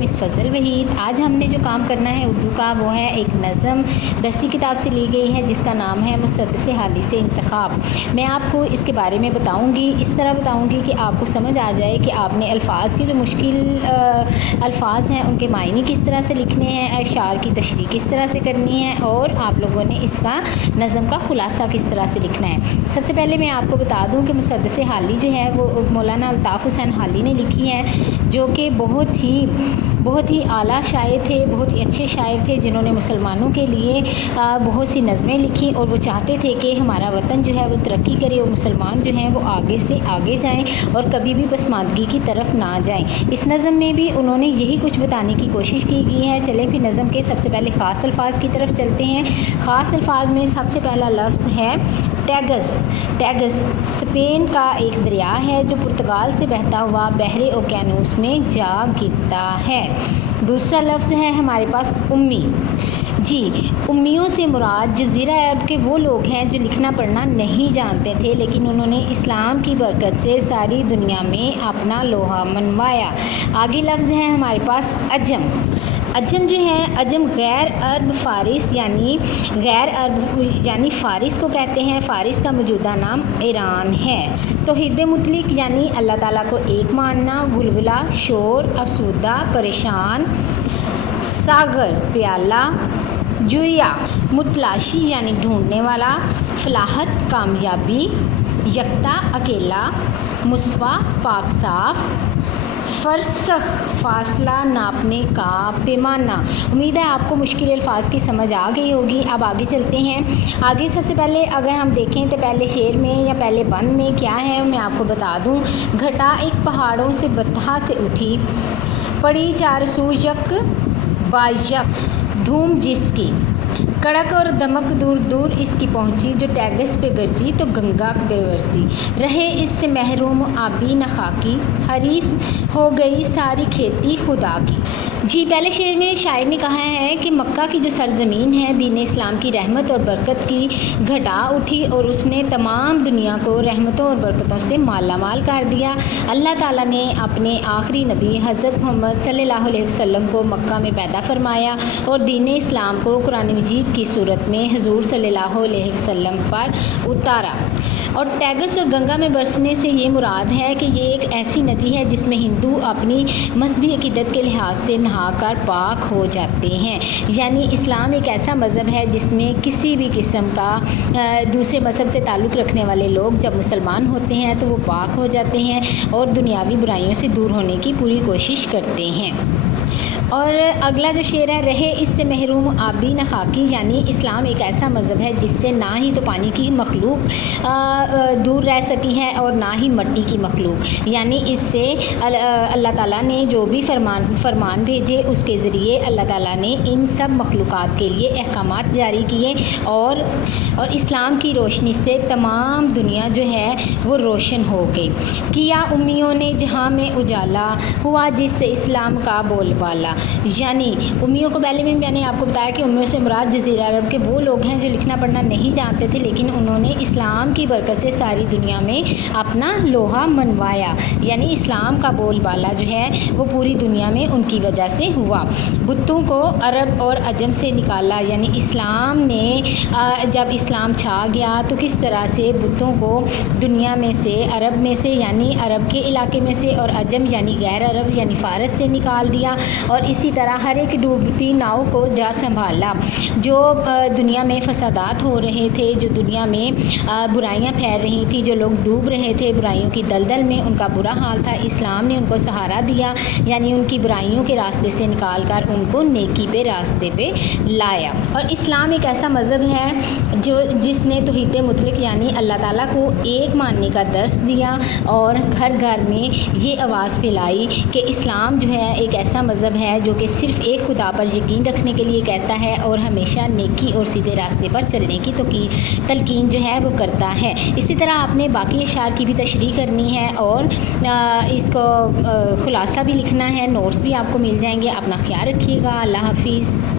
Miss फजल वहीद। आज हमने जो काम करना है उर्दू का वो है एक नज़म दरसी किताब से ली गई है जिसका नाम है मुसद्दस हाली से इंतखाब। मैं आपको इसके बारे में बताऊंगी, इस तरह बताऊंगी कि आपको समझ आ जाए कि आपने अल्फाज के जो मुश्किल अल्फाज हैं उनके मायने किस तरह से लिखने हैं, अशार की तशरीह किस तरह से करनी है और आप लोगों ने इसका नज़म का खुलासा किस तरह से लिखना है। सबसे पहले मैं आपको बता दूं कि मुसद्दस हाली जो है वो मौलाना अल्ताफ़ हुसैन हाली ने लिखी है, जो कि बहुत ही आला शायर थे, बहुत ही अच्छे शायर थे जिन्होंने मुसलमानों के लिए बहुत सी नज़में लिखी और वो चाहते थे कि हमारा वतन जो है वो तरक्की करे और मुसलमान जो हैं वो आगे से आगे जाएं और कभी भी पसमानदगी की तरफ ना जाएं। इस नज़म में भी उन्होंने यही कुछ बताने की कोशिश की गई है। चलें फिर नज़म के सबसे पहले ख़ास अल्फाज की तरफ चलते हैं। ख़ास अल्फाज में सबसे पहला लफ्ज़ है टैगस। टैगस स्पेन का एक दरिया है जो पुर्तगाल से बहता हुआ बहरे ओकेानूस में जा गिरता है। दूसरा लफ्ज़ है हमारे पास उम्मी। जी, उम्मियों से मुराद जज़ीरा अरब के वो लोग हैं जो लिखना पढ़ना नहीं जानते थे, लेकिन उन्होंने इस्लाम की बरकत से सारी दुनिया में अपना लोहा मनवाया। आगे लफ्ज़ है हमारे पास अजम। अजम जो है, अजम गैर अरब फ़ारिस यानी फ़ारिस को कहते हैं। फ़ारिस का मौजूदा नाम ईरान है। तौहीद मुतलक यानी अल्लाह ताला को एक मानना। गुलगुला शोर, अफसूदा परेशान। सागर प्याला। जुया मुतलाशी यानी ढूंढने वाला। फलाहत कामयाबी। यकता अकेला। मुसवा पाक साफ। फरसख फासला नापने का पैमाना। उम्मीद है आपको मुश्किल अल्फाज की समझ आ गई होगी। अब आगे चलते हैं। आगे सबसे पहले अगर हम देखें तो पहले शेर में या पहले बंद में क्या है मैं आपको बता दूं। घटा एक पहाड़ों से बतहा से उठी, पड़ी चार सू यक बायक, धूम जिसकी कड़क और दमक दूर दूर इसकी पहुंची, जो टैगस पे गरजी तो गंगा पे बरसी, रहे इससे महरूम आबी न खाकी, हरीस हो गई सारी खेती खुदा की। जी, पहले शेर में शायर ने कहा है कि मक्का की जो सरजमीन है दीन इस्लाम की रहमत और बरकत की घटा उठी और उसने तमाम दुनिया को रहमतों और बरकतों से माला माल कर दिया। अल्लाह ताला ने अपने आखिरी नबी हज़रत मोहम्मद सल्लल्लाहु अलैहि वसल्लम को मक्का में पैदा फरमाया और दीन इस्लाम को कुरान मजीद की सूरत में हुजूर सल्लल्लाहु अलैहि वसल्लम पर उतारा। और टैगस और गंगा में बरसने से ये मुराद है कि ये एक ऐसी नदी है जिसमें हिंदू अपनी मजहबी अकीदत के लिहाज से नहाकर पाक हो जाते हैं। यानी इस्लाम एक ऐसा मज़हब है जिसमें किसी भी किस्म का दूसरे मज़हब से ताल्लुक़ रखने वाले लोग जब मुसलमान होते हैं तो वो पाक हो जाते हैं और दुनियावी बुराइयों से दूर होने की पूरी कोशिश करते हैं। और अगला जो शेर है, रहे इससे महरूम आबी न खाकी, यानी इस्लाम एक ऐसा मज़हब है जिससे ना ही तो पानी की मखलूक दूर रह सकी है और ना ही मिट्टी की मखलूक। यानी इससे अल्लाह ताला ने जो भी फरमान भेजे उसके ज़रिए अल्लाह ताला ने इन सब मखलूक़ात के लिए अहकामात जारी किए और इस्लाम की रोशनी से तमाम दुनिया जो है वो रोशन हो गई। किया उम्मियों ने जहाँ में उजाला, हुआ जिससे इस्लाम का बोलबाला। यानी उम्मियों को पहले में मैंने आपको बताया कि उम्मियों से मुराद जज़ीरा अरब के वो लोग हैं जो लिखना पढ़ना नहीं जानते थे, लेकिन उन्होंने इस्लाम की बरकत से सारी दुनिया में अपना लोहा मनवाया। यानी इस्लाम का बोलबाला जो है वो पूरी दुनिया में उनकी वजह से हुआ। बुतों को अरब और अजम से निकाला, यानी इस्लाम ने जब इस्लाम छा गया तो किस तरह से बुतों को दुनिया में से, अरब में से यानी अरब के इलाके में से और अजम यानी गैर अरब यानी फ़ारस से निकाल दिया। और इसी तरह हर एक डूबती नाव को जा संभाला। जो दुनिया में फसादात हो रहे थे, जो दुनिया में बुराइयां फैल रही थी, जो लोग डूब रहे थे बुराइयों की दलदल में, उनका बुरा हाल था, इस्लाम ने उनको सहारा दिया, यानी उनकी बुराइयों के रास्ते से निकाल कर उनको नेकी पे रास्ते पे लाया। और इस्लाम एक ऐसा मज़हब है जिसने तौहीद मुतलक यानी अल्लाह ताला को एक मानने का दर्स दिया और घर घर में ये आवाज़ फैलाई कि इस्लाम जो है एक ऐसा मज़हब है जो कि सिर्फ़ एक खुदा पर यकीन रखने के लिए कहता है और हमेशा नेकी और सीधे रास्ते पर चलने की तलकीन जो है वो करता है। इसी तरह आपने बाकी अशार की भी तशरीह करनी है और इसको खुलासा भी लिखना है, नोट्स भी आपको मिल जाएंगे। अपना ख्याल रखिएगा। अल्लाह हाफिज़।